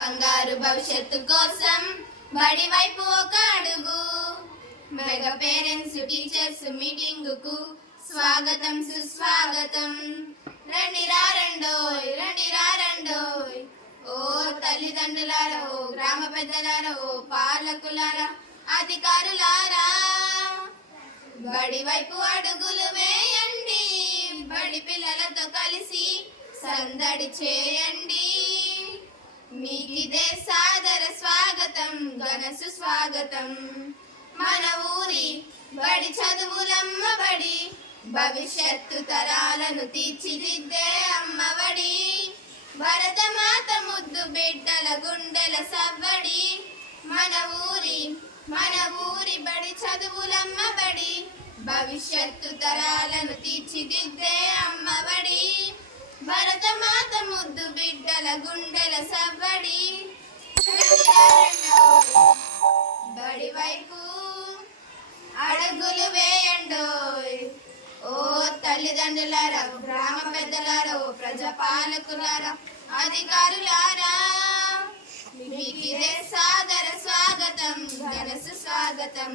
బంగారు భవిష్యత్తు కోసం బడి వైపు ఒక అడుగు. మెగా పేరెంట్స్ టీచర్స్ మీటింగ్ కు స్వాగతం సుస్వాగతం. రండి రండోయ్. ఓ తల్లిదండ్రులారా, ఓ గ్రామ పెద్దలారా, ఓ పాలకులారా, అధికారులారా, బడి వైపు అడుగులు వేయండి. బడి పిల్లలతో కలిసి సందడి చేయండి. మీకిదే సాదర స్వాగతం, ఘన సుస్వాగతం. మన ఊరి బడి చదువులమ్మ బడి, భవిష్యత్తు తరాలను తీర్చిదిద్దే అమ్మఒడి. భరతమాత ముద్దు బిడ్డల గుండెల సవ్వడి. మన ఊరి బడి చదువులమ్మ బడి, భవిష్యత్తు తరాలను తీర్చిదిద్దే అమ్మఒడి. భరతమాత ముద్దు బిడ్డల గుండెల సవ్వడి. బడి వైపు అడుగులు వేయండోయ్. ఓ తల్లిదండ్రులారా, గ్రామ పెద్దలారా, ఓ ప్రజాపాలకులారా, అధికారులారా, మీకిదే సాదర స్వాగతం, ఘన సుస్వాగతం.